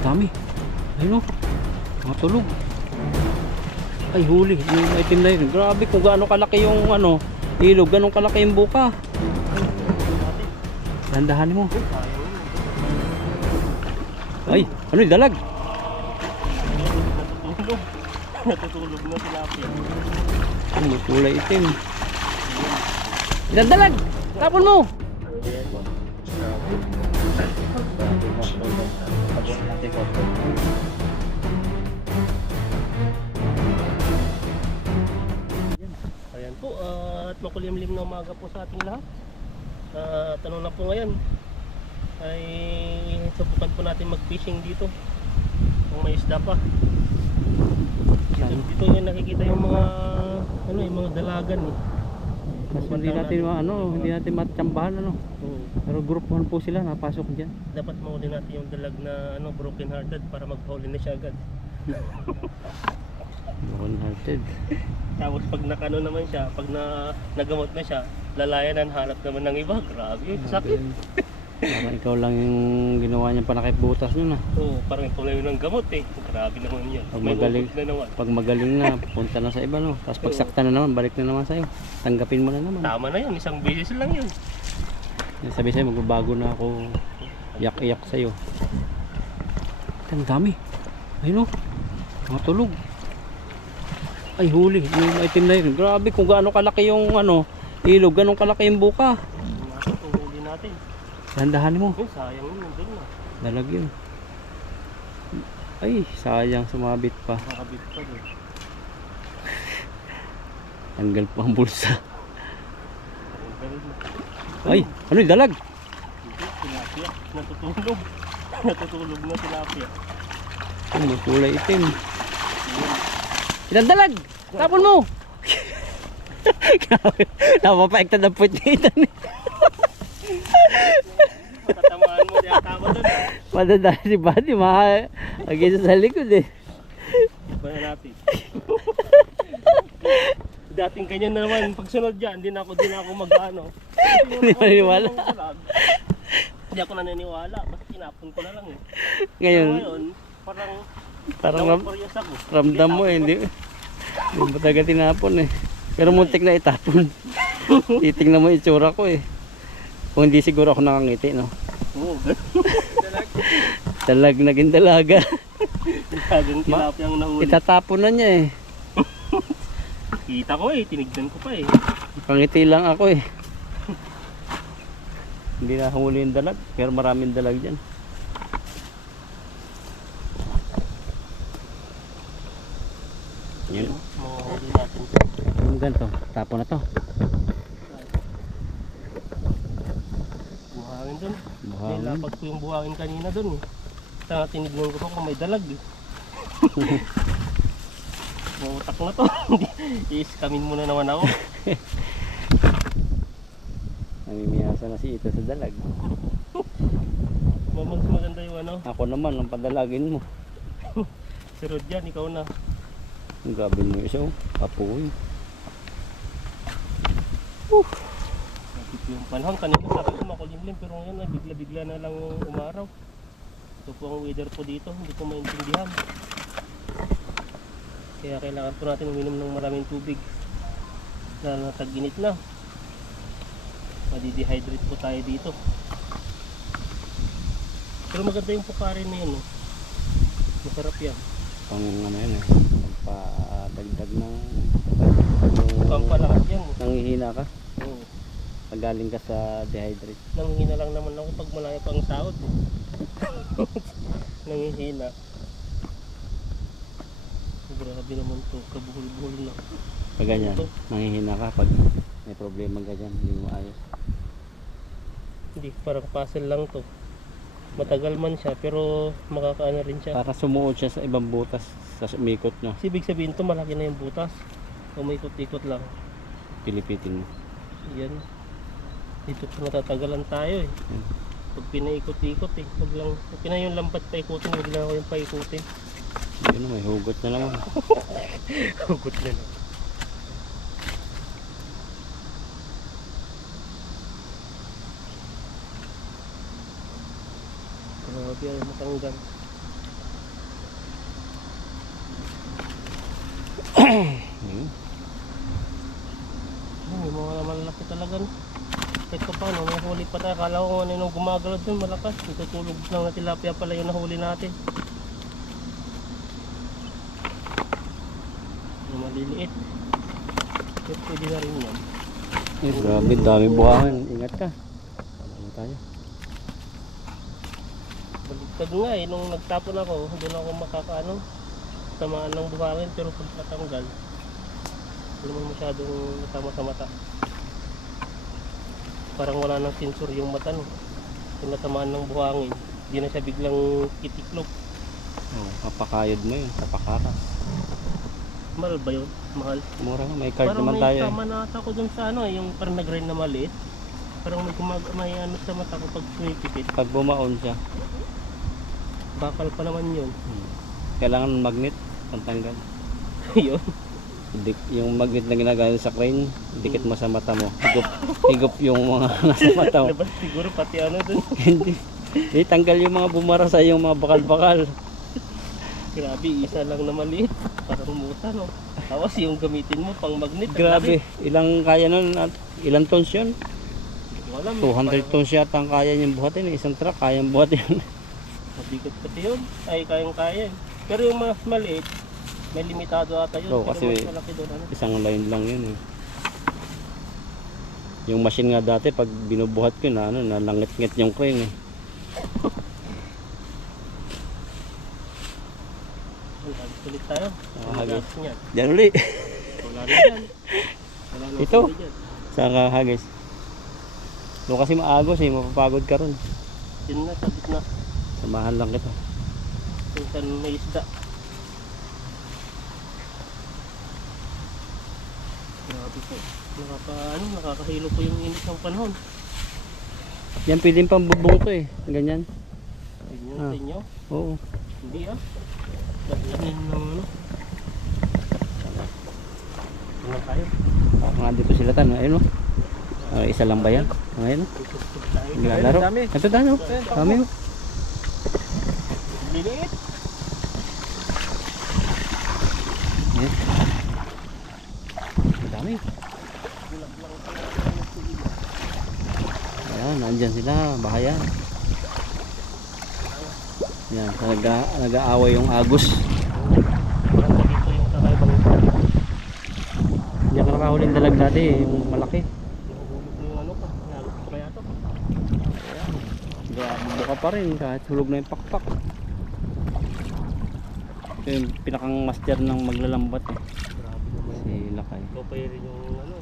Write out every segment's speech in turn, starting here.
Ang dami. Ayun o. Matulog. Ay huli. Yung itim na yun. Grabe kung gaano kalaki yung ano, ilog. Ganong kalaki yung buka. Dandahan mo. Ay, ano yung dalag? Natutulog na tilapia. Ano, kulay itim. Ilang dalag? Tapon mo! Ayan po, at makulimlim na umaga po sa ating lahat. Tanong na po ngayon ay subukan po natin mag-fishing dito kung may isda pa. Dito nyo nakikita yung mga yung mga dalagan eh. Mas hindi natin matsambahan ano. Pero group 1 po sila, napasok diyan. Dapat mahuli natin yung dalag na broken hearted para maghuli na siya agad. Broken hearted. Tapos pag nakano naman siya, pag nagamot na siya, lalayanan, hanap naman ng iba. Grabe yun, sakit. Parang ikaw lang yung ginawa niya panakip butas nun ah. Oo, parang ikaw lang yung ng gamot eh. Grabe naman yan. Pag magaling na, punta na sa iba no. Tapos pag sakta na naman, balik na naman sa'yo. Tanggapin mo na naman. Tama na yun, isang beses lang yun. Sabi sa'yo, magbabago na ako. Iyak-iyak sa'yo. Ang dami. Ayun o. Matulog. Ay huli. Yung itim na yun. Grabe kung gaano kalaki yung ano, ilog. Ganong kalaki yung buka. Huli natin. Dandahan mo. Sayang yun, nandun na. Dalag yun. Ay, sayang sumabit pa. Nakabit pa doon. Tanggal pa ang bulsa. Ay, ano yung dalag? Tilapia. Natutulog. Natutulog na tilapia. Ano, kulay itim. Ilang dalag? Tapon mo! Napapaekta ng puwit niya ito. Matatamaan mo diyan tama doon. Madadali si Buddy, makakagisa sa likod eh. Iba na natin. Dating ganyan na naman, pagsunod dyan, hindi na ako mag-ano. Hindi maniniwala. Hindi ako naniniwala, basta tinapon ko na lang eh. Ngayon, parang parang ako. ramdam mo eh, hindi mo talaga tinapon eh. Pero muntik na itapon. Titingnan mo yung itsura ko eh. Kung hindi siguro ako nakangiti, no? Oo. Dalag naging dalaga. Dagang tilapia ang nahuli. Itatapon na niya eh. Kita ko eh, tinignan ko pa eh. Pangiti lang ako eh. Hindi na huli yung dalag, pero maraming dalag dyan. Yun. Mahuli natin. Yung ganito, tapo na to. Buhangin dun. Buhangin. Nilapag ko yung buhangin kanina dun eh. Tinignan ko pa kung may dalag eh. Mautak na to. I-scamin muna naman ako. Namimiyasa na si Ito sa dalag. Mas maganda yung ano. Ako naman, ang padalagin mo. Si Rod yan, ikaw na. Ang gabin mo isa oh. Apoy. Napit yung panahon. Kanina sabi ko makulimlim pero ngayon ay bigla-bigla na lang umaraw. Ito po ang weather po dito. Hindi ko maintindihan. Kaya kailangan po natin uminom ng maraming tubig. Lalo na tag-init na. Madi-dehydrate po tayo dito. Pero maganda yung pukarin na yun. Masarap yan. Pang ano yun eh. Pagpadagdag ng Pampalakas yan. nanghihina ka. Oo. Pag galing ka sa dehydrate. Nanghihina lang naman ako pag malayo pang sahod. Nanghihina. Grabe naman to. Kabuhol-buhol na. Pag ganyan, nanghihina ka pag may problema ka dyan. Hindi mo ayos. Hindi, parang puzzle lang to. Matagal man siya pero makakaano rin siya. Para sumuot siya sa ibang butas sa umikot niya. Ibig sabihin to malaki na yung butas. Umikot-ikot lang. Pilipitin mo. Yan. Dito po natatagalan tayo eh. Pag pinaikot-ikot eh. Pag yung lambat paikutin, huwag lang ako yung paikutin. Yun may hugot na lang. Hugot na lang. Grabe ay matanggal. talaga. No? Kahit pa paano, may huli pa tayo. Akala ko kung ano yung gumagalaw dun, malakas. Natutulog lang na tilapia pala yung nahuli natin. Yung maliliit. Pero pwede na rin yan. Eh, grabe, dami buhangan. Ingat ka. Ano tayo? Baligtad nga eh, nung nagtapon ako, doon ako makakaano, tamaan ng buhangin, pero pag natanggal, hindi naman masyadong natama sa mata. Parang wala nang sensor yung mata, no? Kung natamaan ng buhangin, hindi na siya biglang kitiklop. Oh, kapakayod mo yun, kapakakas. Mahal ba yun? Mahal. Mura, may card Parang naman may tayo eh. tama na ata ko dun sa ano, yung parang nag-grind na maliit. Parang may ano sa mata ko pag pumipipit. Pag bumaon siya, Bakal pa naman yun. kailangan magnet, pantanggal. Yun. Yung magnet na ginagamit sa crane, dikit mo sa mata mo. Higop yung mga nasa mata mo. Labas siguro pati ano dun. Hindi. Di tanggal yung mga bumara sa yung mga bakal-bakal. Grabe, isa lang na maliit. Parang muta, no? Tapos yung gamitin mo pang magnet. ang Grabe, laki. ilang kaya nun at ilang tons yun? Hindi ko alam. 200 tons yata ang kaya niyang buhatin. Isang truck kayang buhatin. Mabigat pati yun. Ay, kayang-kaya. Pero yung mas maliit, may limitado ata yun. Oo, pero kasi mas malaki doon. Ano? Isang line lang yun eh. Yung machine nga dati pag binubuhat ko na ano, nalangit-ngit yung crane eh. Sulit tayo. Hagis. Gas niyan. Diyan uli. Wala na dyan. Wala na Ito? huli dyan. Saan ka hagis? Doon kasi maagos eh, mapapagod ka ron. Yun na, sa gitna. Samahan lang kita. Kung saan may isda. Grabe po. Nakakahilo po yung init ng panahon. Yan pwedeng pambubong to eh. Ganyan. Yun Ah. sa inyo. Oo. Hindi ah. Lamin ng ano. Ano tayo? Mga dito sila tan. Ayun o. Isa lang ba yan? Ayun o. Tutugtog tayo. Naglalaro. Ito tayo. Kami o. Liliit. Yan. Madami. Ayan, nandyan sila. Bahayan. Yan, nag-aaway yung agos. Parang dito yung kakaibang isda. Hindi ka nakahuling dalag dati eh, yung malaki. Nahuhulog na yung ano pa. Nalok pa kaya ito. Buka pa rin kahit hulog na yung pakpak. Ito yung pinakang master ng maglalambat eh. Grabe naman. Si Lakay. Ito pa rin yung ano.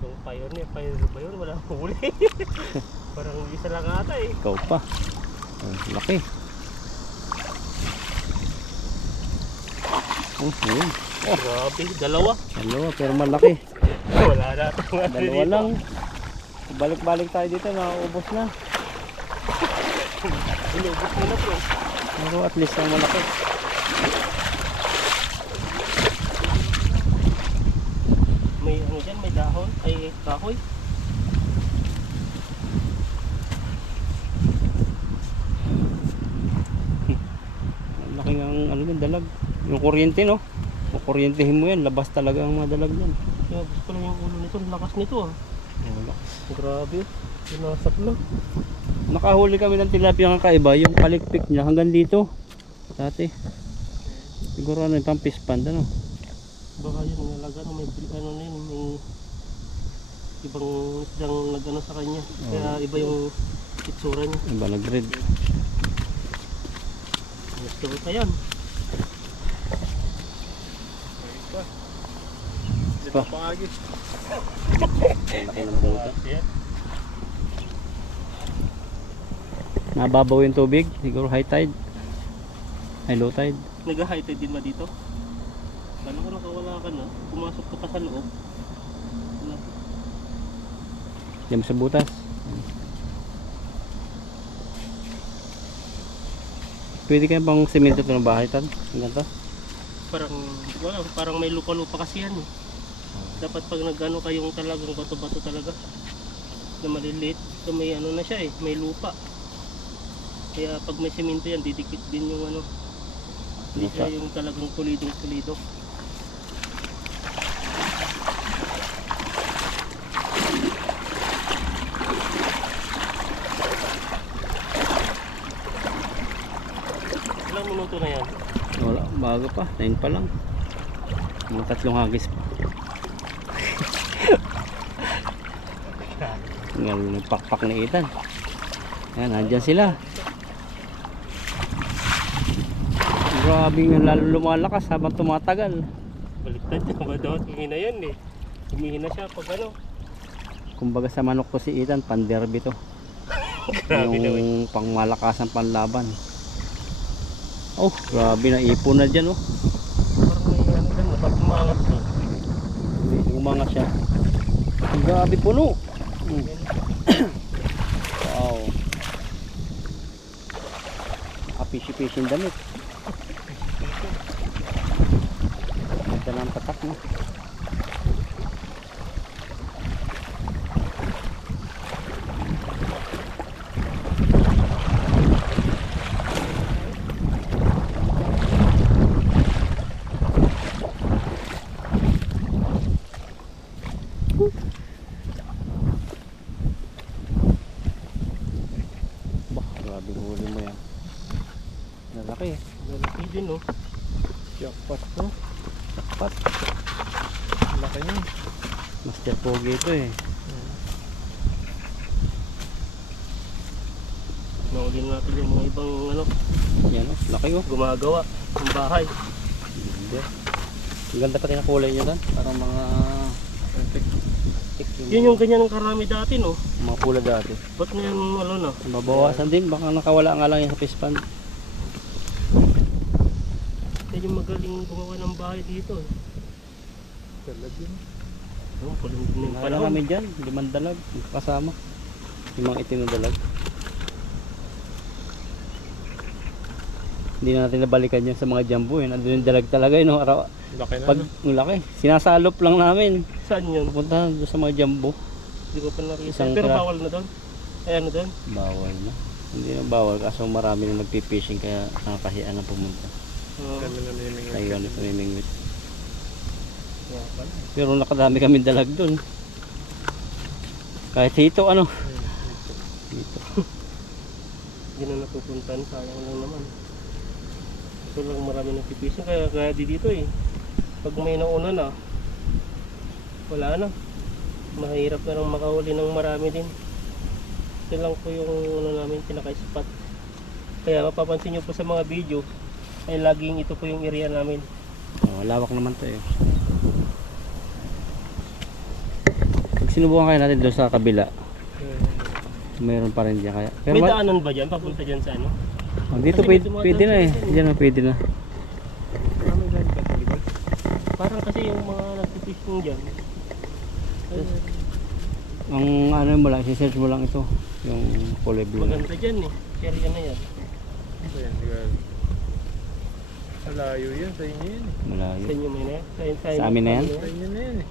Yung pioneer. Pioneer ba yun? Wala akong huli. Parang isa lang ata eh. Ikaw pa. Laki. Oh, ayun. Grabe. Dalawa. Dalawa pero malaki. Wala na ito. Dalawa lang. Balik-balik tayo dito, nauubos na. Inubos mo na bro. Pero at least ang malaki. May ano dyan, may dahon, ay kahoy. Laki ng ano yun, dalag. Yung kuryente no. Kung kuryentehin mo yan, labas talaga ang mga dalag yan. Kaya gusto ko lang yung ulo nito, ang lakas nito ah. Wala. Grabe, pinasak lang. Nakahuli kami ng tilapia ng kaiba, yung palikpik niya hanggang dito. Dati. Siguro ano yung pang fish pond ano. Baka yun, nalaga na may ano na yun, may ibang isdang nagano sa kanya. Kaya iba yung itsura niya. Iba nag-red. Gusto ko pa yan. Pa. Pangagis. Laki ng buta. Nababaw yung tubig, siguro high tide. High low tide. Nag-high tide din ba dito? Kala ko nakawala ka na. Pumasok ka pa sa loob. Wala. Diyan sa butas. Pwede kaya bang semento ito ng bahay tan? Hanggang to? Parang, wala, parang may lupa-lupa kasi yan eh. Dapat pag nagano kayong talagang bato-bato talaga na maliliit, so may ano na siya eh, may lupa. Kaya pag may semento yan, didikit din yung ano. Hindi siya yung talagang pulidong-pulido. Ilang minuto na yan? Wala, bago pa. 9 pa lang. Mga 3 hagis pa. Ngayon nagpakpak ni Ethan. Ayan, nandyan sila. Grabe nga lalo lumalakas habang tumatagal. Baliktad niya ba daw? Humina yan eh. Humihina siya pag ano. Kumbaga sa manok ko si Ethan, pan-derby to. Grabe naman. Yung pangmalakasan panlaban. Oh, grabe na ipon na dyan oh. Parang may ano dyan, napagmangat na. Umangat siya. Grabe puno. Wow. Kapisi-pisi yung damit. Ganda ng patak mo. Bah, grabe huli mo yan. Lalaki eh. Lalaki din oh. Jackpot to. Jackpot. Laki niya. Master Pogi ito eh. Naulin natin yung mga ibang ano, Yan oh, laki oh. gumagawa ng bahay. Hindi. Ang ganda pati na kulay niya doon. Parang mga tik Yun yung ganyan ng karami dati no. mga pula dati. Ba't ngayon ano na? Mabawasan din. Baka nakawala nga lang yan sa fish pond. Yan yung magaling gumawa ng bahay dito eh. Dalag yun. Oh, paling din yung Wala panahon. kami dyan. 5 dalag. Kasama. Yung mga itim na dalag. Hindi na natin nabalikan yun sa mga jumbo eh. Nandun yung dalag talaga yun. Araw, Laki na. pag ang laki. Sinasalop lang namin. Saan yun? Pupunta doon sa mga jumbo. Hindi ko pa nakita. Isang Pero kra- bawal na doon. Ay ano doon? Bawal na. Hindi na bawal. Kaso marami na nagpipishing kaya nakakahiyan na pumunta. Kami na namimingwit. Tayo na pamimingwit. Kaya pala. Pero nakadami kami dalag doon. Kahit hito ano. Hito. Hindi na napupuntan. Sayang lang naman. Ito lang marami nagpipising. Kaya di dito eh. Pag may nauna na, wala na. Mahirap na lang makahuli ng marami din. Ito lang po yung ano namin pinaka-spot. Kaya mapapansin nyo po sa mga video, ay laging ito po yung area namin. Oh, lawak naman to eh. Pag sinubukan kayo natin doon sa kabila, mayroon pa rin dyan kaya. May daanan ba dyan? Papunta dyan sa ano? Dito Kasi may pwede na eh. dumadaan Diyan na pwede na. May daan ka talibag. Parang kasi yung mga nagpipishing dyan. Ang ano mo lang, i-search mo lang ito. Yung kulay blue. Maganda dyan eh. Area na yan. Ito yan, siguro. Malayo yan, sa inyo yan. Malayo. Sa inyo may na yan? Sa amin na yan? Sa inyo na yan eh.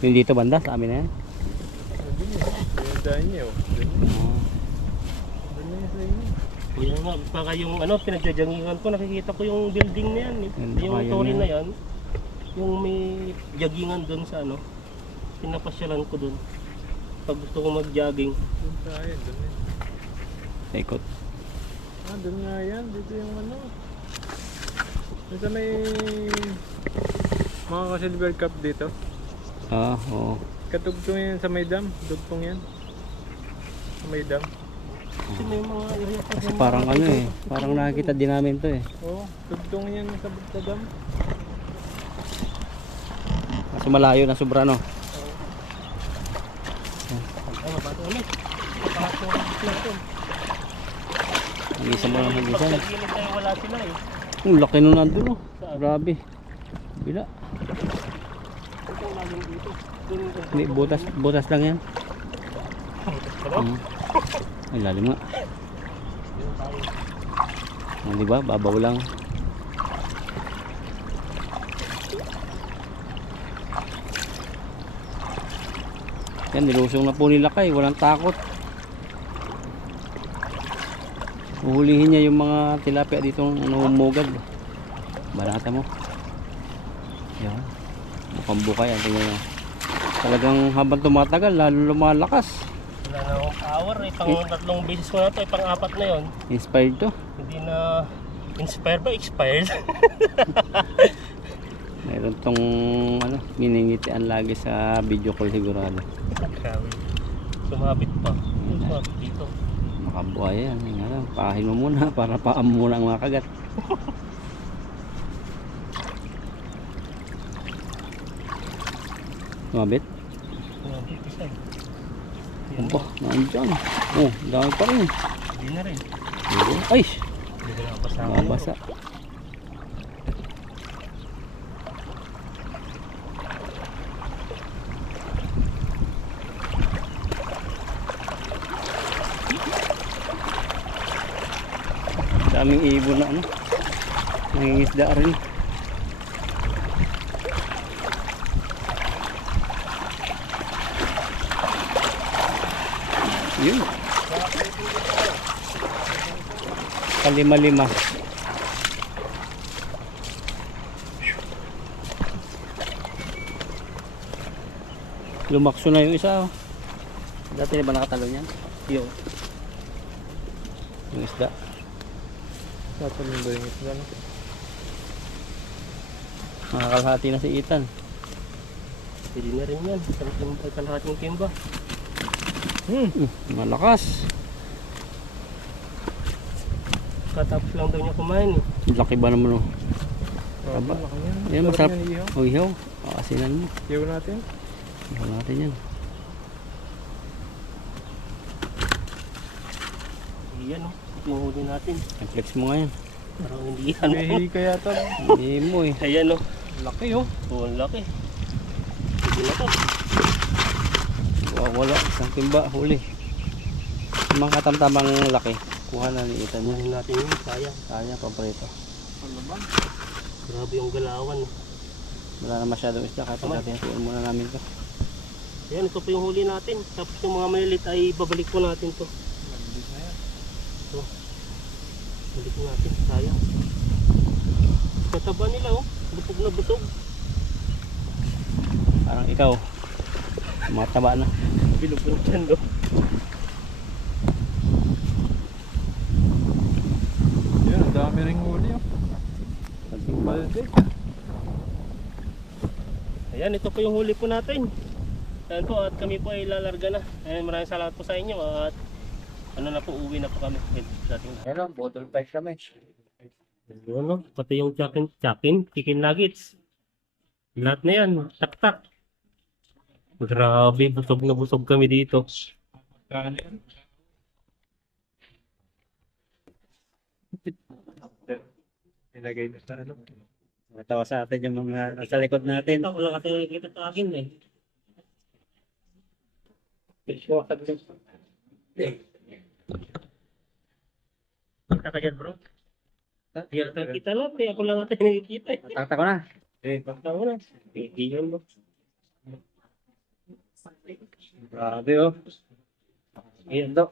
Yung dito banda, sa amin na yan. Sabi niya, yung daan niya oh. Doon na yan sa inyo. Yun nga, baka yung ano, pinagjajangingan ko, nakikita ko yung building na yan eh. Yan, Yung bayan story na. na yan, yung may jaggingan doon sa ano, pinapasyalan ko doon. Pag gusto ko mag-jogging. Doon tayo, doon yan. Ikot. Ah, doon nga yan. Dito yung ano. Dito may mga silver cup dito. Ah, oo. Katugtong yan sa may dam. Dugtong yan. Sa may dam. Kasi may mga area pa Kasi dyan, parang mga ano dito. eh. Parang nakikita din namin to eh. Oo, dugtong yan sa dam. Kasi malayo na sobra no. Ay, mabato ulit. Papahat ko natin. Ang isa mo lang hanggang Pag saan. naglinis tayo, wala sila eh. Ang laki nun nandun oh. Grabe. Bila. Ito ang laging dito. Doon yung Hindi, butas lang yan. Ano? Ay, lalim nga. Yun tayo. Diba? Babaw lang. Yan, nilusong na po nila kay. Walang takot. Uhulihin niya yung mga tilapia dito namumugad. Balata mo. Yan. Mukhang bukay. Tingnan mo. Talagang habang tumatagal, lalo lumalakas. Wala na akong power eh. Pang tatlong beses ko na to, pang-apat na yon. Inspired to. Hindi na inspired ba? Expired? Mayroon tong ano, miningitian lagi sa video call sigurado. Grabe. Sumabit pa. Sumabit dito. Makabuhay yan. Nga lang, pahin mo muna para paam mo muna ang mga kagat. Sumabit? Sumabit isa eh. Aba, nandyan. Oh, dami pa rin. Hindi na rin. Ay! Hindi ko nakabasa. Nabasa. Daming ibon na ano. Nangingisda rin. Yun. Kalima-lima. Lumakso na yung isa. Oh. Dati na ba nakatalo niyan? Yung isda. Tatalong ba yung isla, no? Nakakalahati na si Ethan. Pili na rin yan. Kalahating timba. Malakas. Katapos lang daw niya kumain eh. Laki ba naman oh. Taba. Yan masarap. Oh, ihaw. Pakasinan mo. Iyaw natin. Ihaw natin yan. Iyan oh. Ituhuli natin. I-flex mo nga yan. Parang hindi yan. May kaya to. Hindi mo eh. Ayan oh. Laki oh. Oh, ang laki. Sige na to. Wala. Isang timba. Huli. Yung mga katamtamang laki. Kuha na ni Ethan yan. Tuhin natin yun. Sayang. Kaya, paborito. Grabe yung galawan. Wala na masyadong isda. Kaya natin tuon muna namin to. Ayan, ito po yung huli natin. Tapos yung mga malilit ay babalik po natin to. Ito. Balik natin. Sayang. Kataba nila oh. Busog na busog. Parang ikaw. Mataba na. Bilubog dyan do. Yan, ang dami ring huli oh. Balde. Ayan, ito po yung huli po natin. Ayan po, at kami po ay lalarga na. Ayan, maraming salamat po sa inyo at ano na po, uwi na po kami. Ayan, bottle pipe kami. Ano, pati yung chicken nuggets. Lahat na yan, tak-tak. Grabe, busog na busog kami dito. Ilagay na sa ano. Matawa sa atin yung mga nasa likod natin. Ito, wala ka kita sa akin eh. Kita ka dyan bro. Kita lang, ako lang natin nakikita eh. Takta ko na. Pakita mo na. Hindi yun bro. Grabe oh. Ayan to.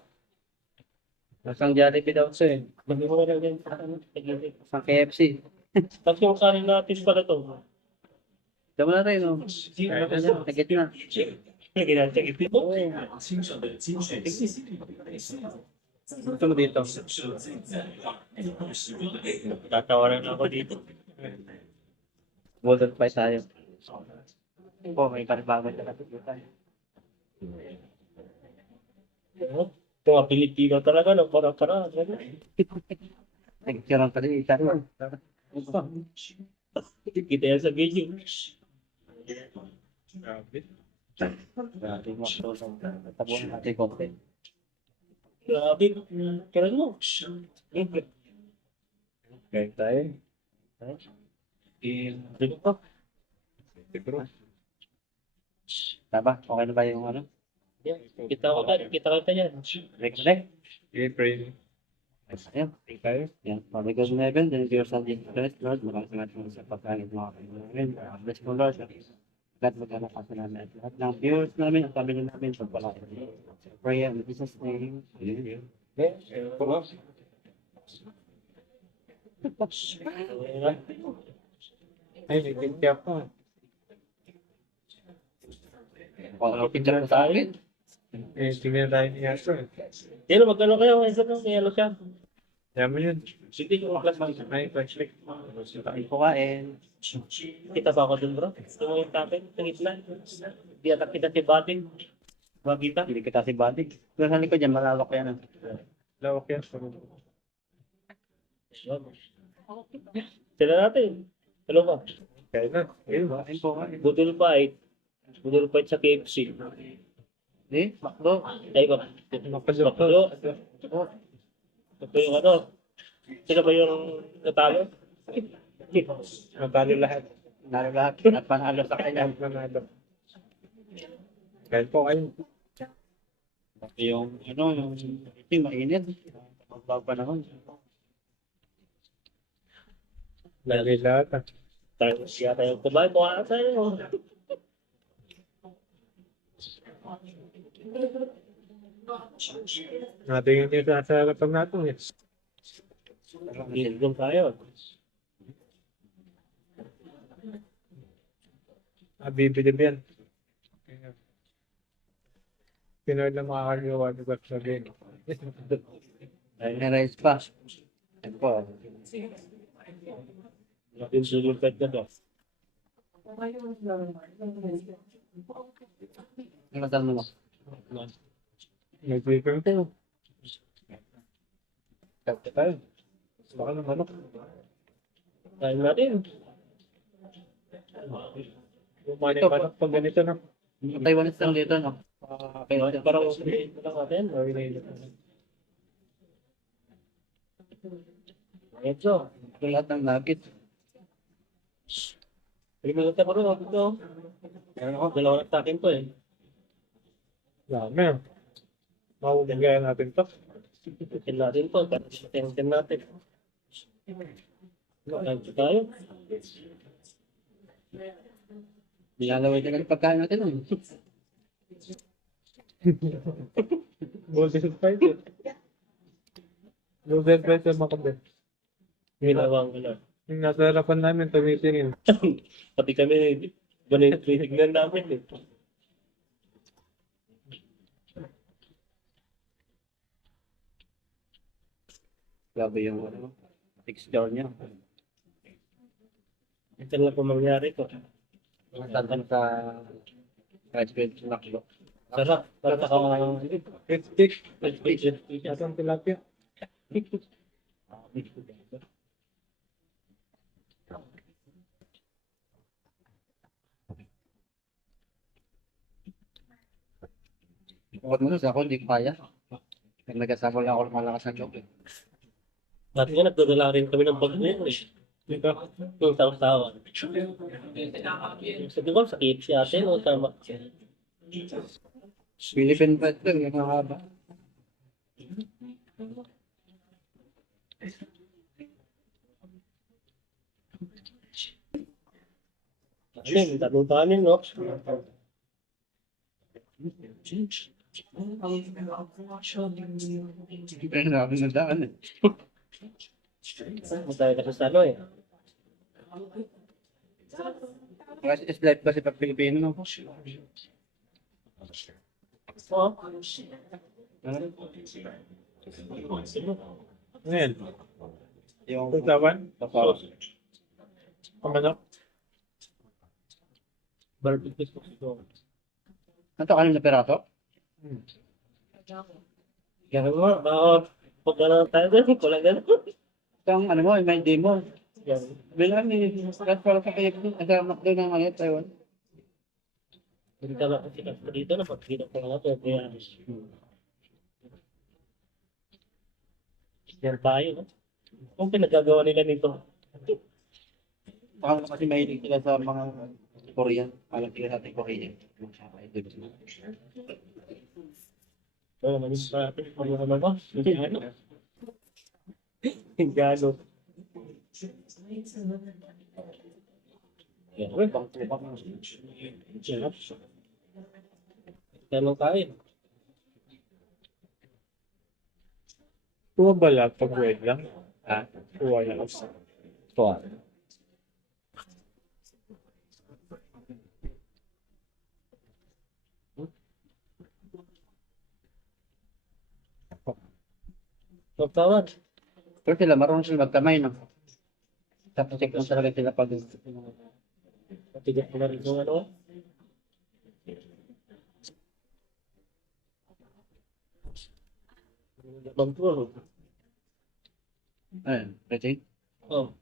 Nasang Jollibee daw ito eh. Bagi mo na lang dyan sa ano. Nasang KFC. Tapos yung kanin natin pala to. Damo na rin oh. Nagit na. Lagi natin ito. Gusto mo dito? Tatawaran ako dito. Golden Pie tayo. Oh, may panibago na natin tayo. Ito nga Pilipino talaga, no? Para-para. Nagkirang pa rin Ethan. Kita yan sa video. Grabe. Grabe mo. Tabuan natin content. Grabe. Kaya mo. Kain tayo. Dito. Siguro. Taba, okay na ba yung ano? Kita ko ka yan. Next day? Okay, pray. Ayan. Kain tayo. Yan. Father God in heaven, then your Son Jesus Christ, Lord, maraming salamat po sa pagkain mga kailangan. Bless mo, Lord. Lahat magkanakas namin at lahat ng viewers namin at family namin pagpalain. Pray in Jesus' name. Amen. Ay, may kintya pa. Picture sa akin. Eh, tingnan tayo ni Yaso. Yan, magkano kayo? May ano siya? Yaman yun. Hindi ko maklas man. Ay, flashlight. Kain po kain. Kita ba ako dun, bro? Gusto mo yung tapin? Sa gitna? Di atak kita si Bating. Makita? Hindi kita si Badig. Pero sa likod dyan, malawak yan. Lawak yan. Sila natin. Ano ba? Kaya na. Ayun. Kain po kain. Budol fight. Budol fight sa KFC. Hindi, makdo. Ay ba? Makdo. Ito yung ano. Sino ba yung natalo? Matalo lahat. Nalo lahat. At panalo sa kanya. Manalo. Kaya po kayo. Yung, ano, yung iting mainit. Magbago pa naman. Lagi. Lagay lahat ah. Tayo siya tayo. Kumain po ka tayo. Natingin niyo sa harapan natin eh. Gilgong tayo. Bibilib yan. Pinoy na makakagawa ni Bob sabihin. May rice pa. Yan po. Natin sugul fight na to. Ano tanong mo? Nag-weekend tayo. Kaya tayo. Baka ng manok. Kain natin. Kumani manok pag ganito na. Taiwanese lang dito, no? Kaya parang ulit lang natin. Ito. Ito lahat ng nugget. 3 minuto pa rin ako dito. Meron ako, dalawa na sa akin to eh. Dami. Mauugaya natin to. Tin natin to, para tin natin. Kain pa tayo. Nilalaway ka ng pagkain natin, no? Golden fight eh. Golden fight sa makabit. Ginawang ano. Yung nasa harapan namin, tumitingin. Pati kami, ganun tinignan namin eh. Grabe yung, ano, texture niya. Ito lang po mangyari ko. Tantan sa rice bed naklo. Sarap. Sarap ako It's thick. Atang tilapia. Huwag mo sa ako, hindi ko kaya. Pag nagkasama lang ako ng malakas na joke. Dati nga nagdadala rin kami ng bag na yun eh. Dito. Yung tawang-tawan. Sabi ko, sakit si ate o sama. Philippine pet lang, yung haba. Ano, daming kanin, no? Pero namin na daan eh. Matay kasi sa ano eh. Kasi is life kasi pag Pilipino, no? Oo. Ano yan? Yung Tutawan? tapos. Pamanok? Barbecue sauce. Ano to, kanin na perato? Ganun mo, pag gano'n tayo dyan, kulang gano'n. Ito ang ano mo, may demo. Ganun. Bilang ni restaurant sa KFC, sa McDo ng ano, Taiwan. Hindi ka ba kasi kasi dito na pagkita ko nga ito. Kaya, yan tayo, no? Kung pinagagawa nila nito. Baka kasi mahilig sila sa mga Korean. Alam sila sa ating Korean. Ano naman yung sa atin? Ano naman ba? Hindi ano? Hindi ano? Yan. Ganun tayo. Bumabala pag wait lang. Wala. Ito ah. Magtawad. Pero sila, marunong sila magkamay, no? Tapos check mo talaga sila pag... Matigas ko na rin yung ano. Magtawad. Ayun, ready? Oh.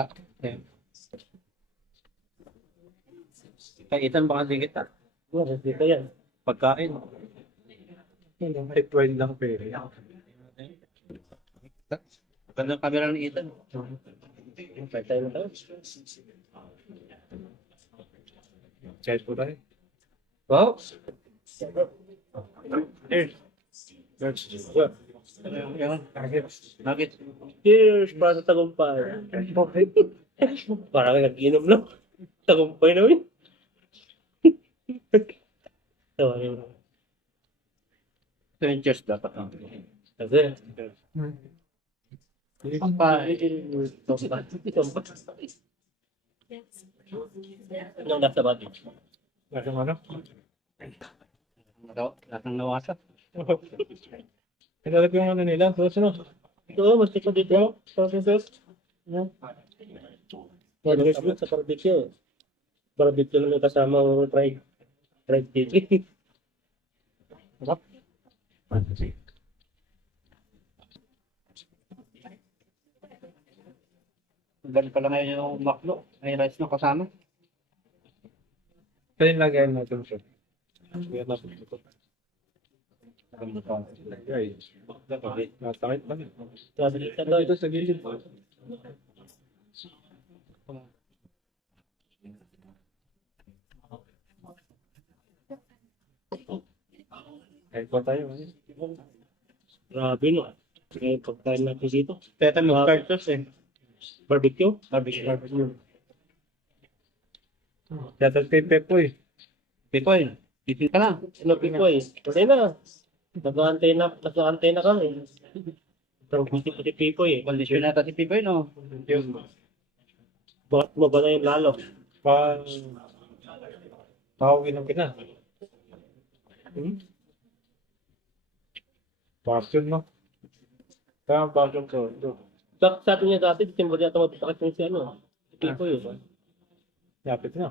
Okay. Kaitan baka di kita. Dito yan. Pagkain. May twine lang pero. Ganda ng camera ng Ethan. Kahit tayo na tayo. Check po tayo. Wow! Cheers. Bakit? Cheers para sa tagumpay. Parang nag-inom lang. Tagumpay namin. So, ayun. Ito yung cheers dapat. Kasi, anong nasa bati? Nasa ano? Lahat ng nawasa. Nagalap yung ano nila. So, ano? Ito, mas ito dito. Sauces. Yan, sa barbecue. Barbecue lang may kasamang fried chicken. Sarap. Ganun pala ngayon yung maklo. May rice na kasama. Kaya lagayan natin siya. Kaya natin ito. Guys, natakit pa niya. Ito sa gilid. Kahit pa tayo. Grabe no. Kaya pagkain natin dito. Teta mo cartos eh. Barbecue. Barbecue. Yata kay Pepo eh. Pipoy, titin ka na. Ano pipoy? Kasi na. Nag-aantay na kami. Ang gusto ko si pipoy eh. Kondisyon nata si Pipoy, no? Bakit mo ba na yung lalo? Pahawin ng kita. Passion, no? Kaya ang passion ko. Ito. Sa atin niya dati, timbo niya ito magpapakit si ano. Si pipoy eh. Yapit na.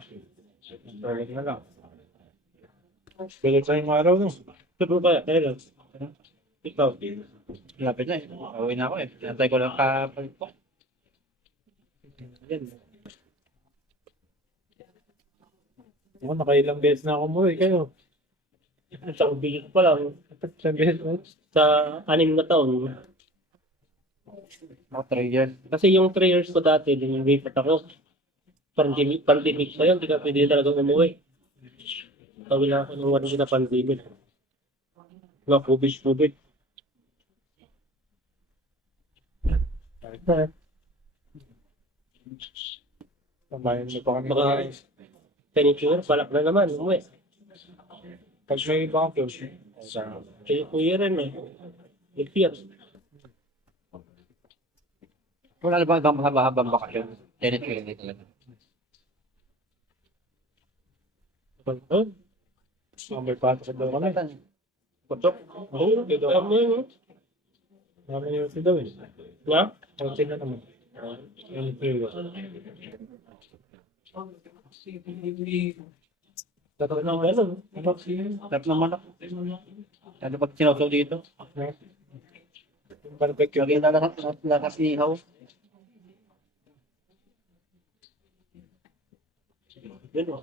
Talagang na lang. Balik sa yung araw, no? Pero kaya, kaya lang. Ikaw. Lapit na eh. Uwi na ako eh. Nantay ko lang kapalit ko. Yan. Ako, nakailang beses na ako umuwi kayo. Sa bigit pa lang. Isang beses mo. Sa 6 na taon. Ako 3 years. Kasi yung 3 years ko dati, linipat ako. Pandemic pa yun, hindi ka pwede talaga umuwi. Kawila ako ng 1 year na pandemic. Mga COVID. Pamayan mo pa kami. Baka penicure, palak na naman, umuwi. Pag may ibang close, Kaya kuya rin eh. Next year. Wala na ba ibang mahaba-habang bakasyon? Tenant ko hindi talaga. Oh, may pasok daw kami. patok. Oo, alam mo yun. Marami yung daw eh. Na? Konti na naman. Yung flavor. Tatawa na gano'n. Sarap ng manok. Ano pag sinawsaw dito? Yung barbecue. Lagi na lakas ihaw. Yun o.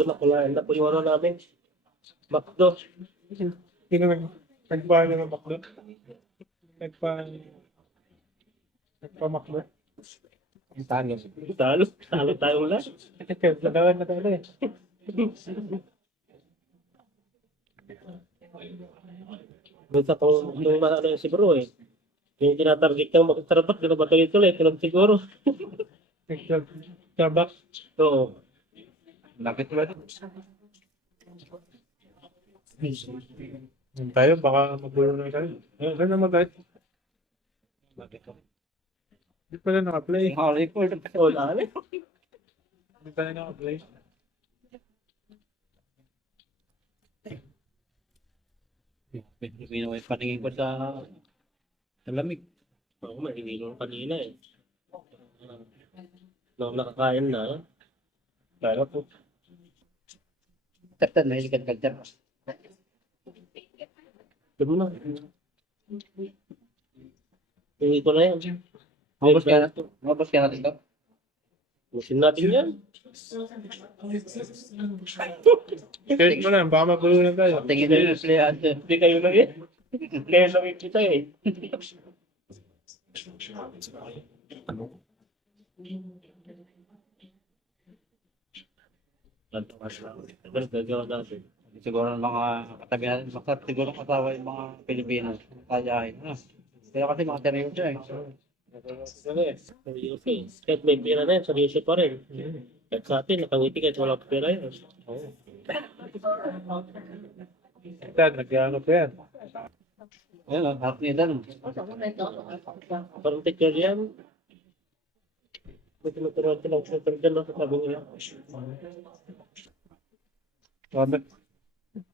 Nakulayan na po yung ano namin. McDo. Sino nagpaano ng makdo? Nagpa-makdo? Ang talo. Talo tayong lahat. Ladawan na tayo eh. Doon sa kung ano si bro eh. Yung tinatarget kang mag-Starbucks, di ba ba tuloy-tuloy? Tulog siguro. Starbucks. Oo. Lapit ba? Tayo, baka magulo na tayo. Ano na mag-guide? Hindi pala naka-play. Record. Wala na. Hindi pala naka-play. May paningin ko sa lamig. Ako mahihilo kanina eh. Nung nakakain na. Kaya po. Tatan, may likat-likat. Diba na? Tingin ko na yan. Mabos ka natin ito. Musin natin yan. Kahit mo lang, baka magulo na tayo. Tingin nyo yung playan. Hindi kayo lang eh. Kayo lang yung kita eh. Lantawas lang. Tapos gagawa natin. Siguro ng mga katabi natin, masarap siguro kasawa yung mga Pilipino. Kayahin. Pero kasi mga seryoso eh. Seryoso eh. Kahit may pera na yan, seryoso pa rin. Kahit sa atin, nakangiti kahit walang pera yan. Dad, nag-ano pa yan? Ayun, harap niya dan. Parang take care yan. May tinuturuan ka lang sa dyan lang sa sabi nila.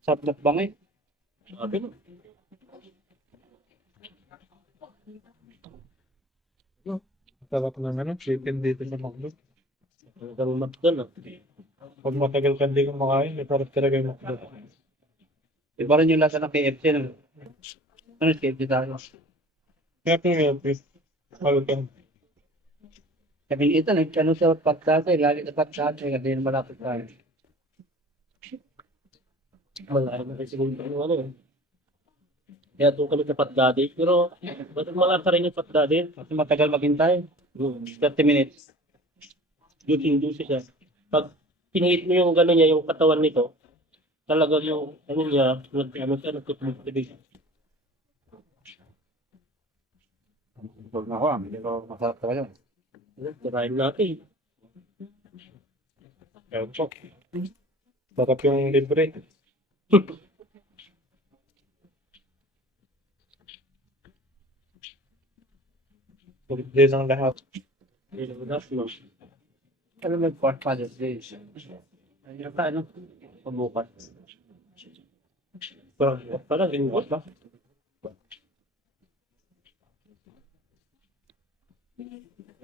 Sarap na bang eh. Sabi mo. Sarap ng ano, chicken dito sa McDo. Hanggang magdan ah. Pag matagal ka hindi kumakain, may sarap talaga yung McDo. Iba rin yung lasa ng KFC. No? Ano yung KFC tayo? Kaya pinag-help Halkan. Sabi niya ito, nagkano sa pagkatay, lagi sa pagkatay, kasi yun malapit tayo. Malayo na rin siguro yung ano eh. Kaya doon kami sa Patdadi. Pero, ba't malasa rin yung Patdadi? Kasi matagal maghintay. 30 minutes. Juicy siya. Pag pinihit mo yung gano'n niya, yung katawan nito, talagang yung ano niya, nagtutubig. Huwag na ako, hindi ko masarap talaga. Tirahin natin. Kaya po. Sarap yung libre. Libre ng lahat. Ano may Fourth Father's Day? Ayun pa, ano? Pabukas. Parang gingot ba?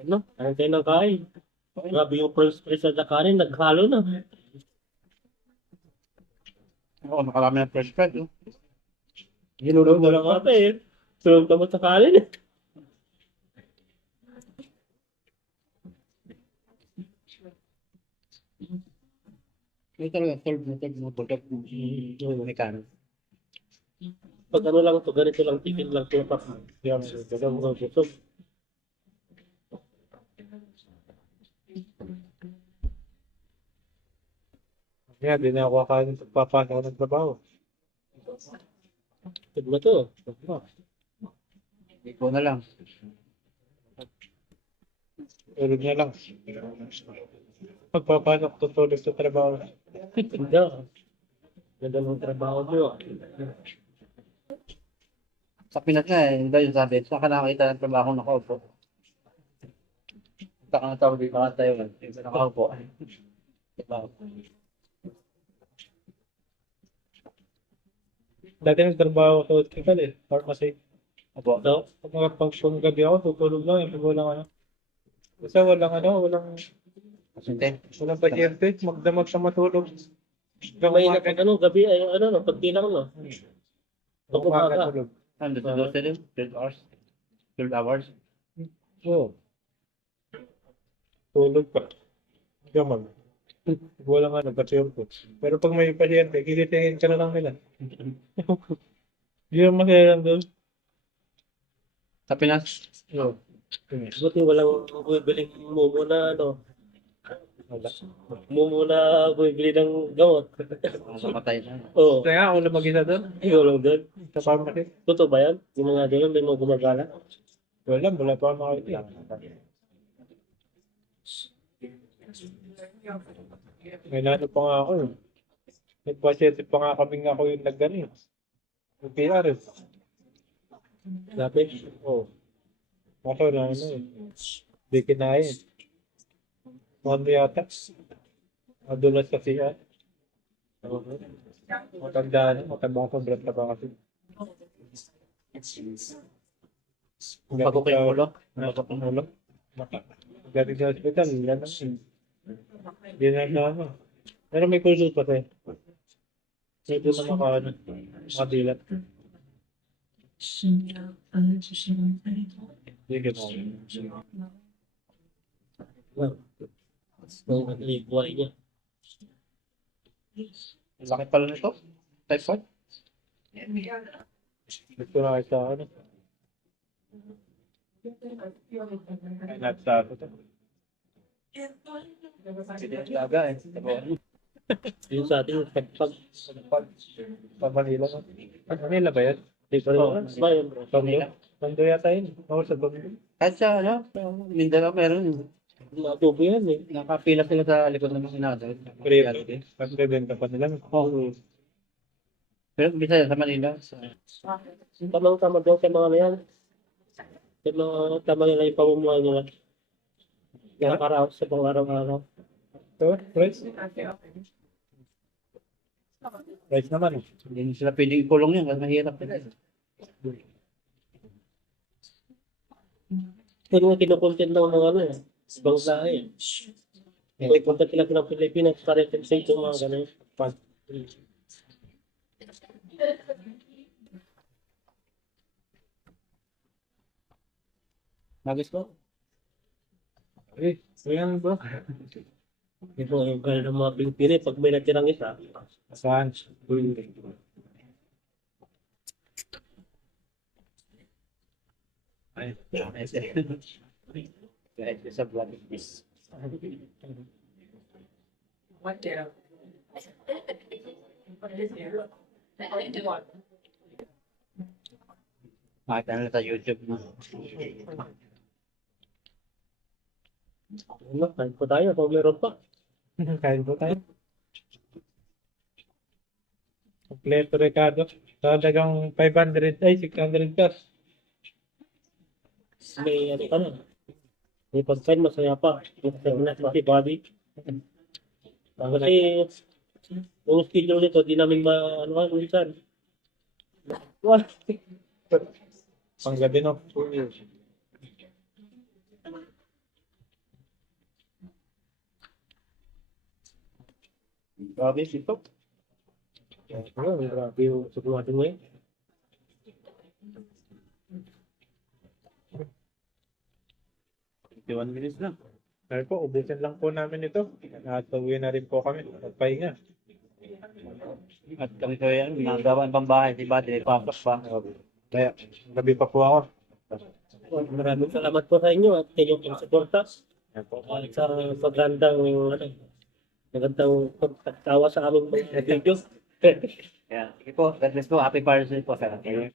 Ano? Ano tayo ng kain? Grabe yung first price sa kanin, naghalo na. Oo, makarami ng fresh bread. Oh. Ginulong mo lang ata eh. Sulong ka mo sa kanin eh. Ito talaga, third mo, bulldog mo. May kanan. Pag ano lang to, ganito lang, tikin lang ito. Yan. Kaya mga busog. Yan, di na ako kakain sa papasok ng trabaho. Tignan mo to. Ikaw na lang. Tulog niya lang. Pagpapasok, tutulog sa trabaho. Hindi. Ganda ng trabaho mo. Sa Pinas nga eh, hindi yung sabi, saan ka nakakita ng trabaho nakaupo? Saan ka natawag dito ka tayo, nakaupo. Diba? Dati nagtrabaho ko sa hospital eh, pharmacy. Opo. No? Pag makapag gabi ako, tutulog lang eh, pag walang ano. Kasi walang Pasyente. pasyente, magdamag sa matulog. May pag ano, gabi ay ano, no, pagbilang no. Pag umaga. tulog. Ano, dito din? 12 hours? 12 hours? Oo. Tulog pa. Gamag. Walang pasyente. Pero pag may pasyente, kikitingin ka na lang nila. Hindi naman masaya lang doon. Sa Pinas? Oo. Buti walang bumibiling mumu na ano. Mumu na bumibili ng gamot. Namatay na. Oo. Kaya nga, ako lang mag-isa doon. Ayaw lang doon. Sa pharmacy. Totoo ba yan? Yung mga doon, may mga gumagala. Wala pa ako makakita. May nano pa nga ako. Nag-positive pa nga kaming ako yung nag-ano eh. Yung PR eh. Dati. Oo. Ako na ano eh. Hindi kinain. Ano yata? Madulas kasi yan. Oo. Matanda na. Matanda ko. Brad na ba kasi? Bago kayo ulo. Bago kayo ulo. Galing sa hospital. Yan na yun. Hindi na ano. Pero may kurso pa tayo. Ito na makadilat. Sige mo. Ang buhay niya. Laki pala nito. Type 5. Gusto na kayo sa ano. Ay, nasa ako to. Laga eh. Yung sa ating pagpag. Pa Manila no? Manila ba yan? Di pa rin. Ba yun bro? Tondo? Tondo yata yun. Oo, sa Tondo. Kahit sa ano, Mindanao meron. Matubo yan eh. Nakapila sila sa likod ng mga senado. Prito. Kasi bebenta pa nila. Oo. Pero bisa sa Manila. Tamang-tama daw sa mga na yan. Sa mga tama nila yung pamumuhay nila. Nakakaraw sa pang araw-araw. Ito, price? Price naman eh. Hindi sila pwedeng ikulong yan kasi mahirap nila. Pero nga kinukontent ng mga ano eh. Bangsa eh. Kung ipunta sila ng Pilipinas, parang sa ito mga gano'n. Nagis ko? Eh, yan ba? Ito yung gano'n ng mga Pilipino eh. Pag may natirang isa, Saan? Ay, kahit sa vlog is. Makita nila sa YouTube mo. ano, kahit po tayo, kung meron pa. Kain po tayo. Kompleto Ricardo. Talagang 500 ay 600 plus. May ano ka na. May pagkain, masaya pa. Kasi body. Kasi, yung schedule nito, di namin ano minsan. Wala. Panggabi no. Grabe, ito. Grabe yung suko natin ngayon. Minutes na. Sabi po, ubusin lang po namin ito. At uwi na rin po kami. Magpahinga. At kami ko yan, ginagawa ng pambahay, di ba? Pasok pa. Kaya, gabi pa po ako. Maraming salamat po sa inyo at sa inyong pagsuporta. At sa magandang pagtawa sa aming video. Yeah. Sige po, God bless po. Happy Father's Day po, sir.